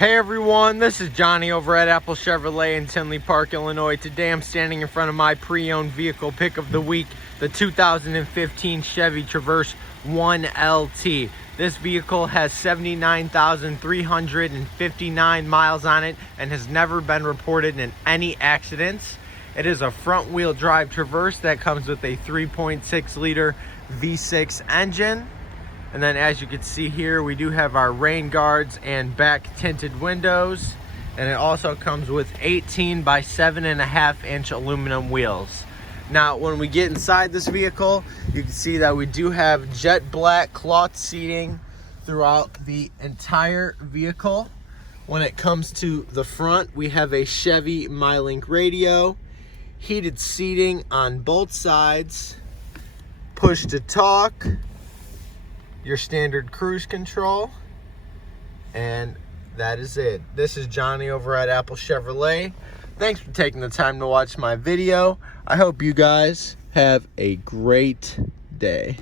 Hey everyone, this is Johnny over at Apple Chevrolet in Tinley Park, Illinois. Today I'm standing in front of my pre-owned vehicle pick of the week, the 2015 Chevy Traverse 1LT. This vehicle has 79,359 miles on it and has never been reported in any accidents. It is a front-wheel drive Traverse that comes with a 3.6 liter V6 engine. And then as you can see here, we do have our rain guards and back tinted windows. And it also comes with 18 by 7.5 inch aluminum wheels. Now, when we get inside this vehicle, you can see that we do have jet black cloth seating throughout the entire vehicle. When it comes to the front, we have a Chevy MyLink radio, heated seating on both sides, push to talk, your standard cruise control, and that is it. This is Johnny over at Apple Chevrolet. Thanks for taking the time to watch my video. I hope you guys have a great day.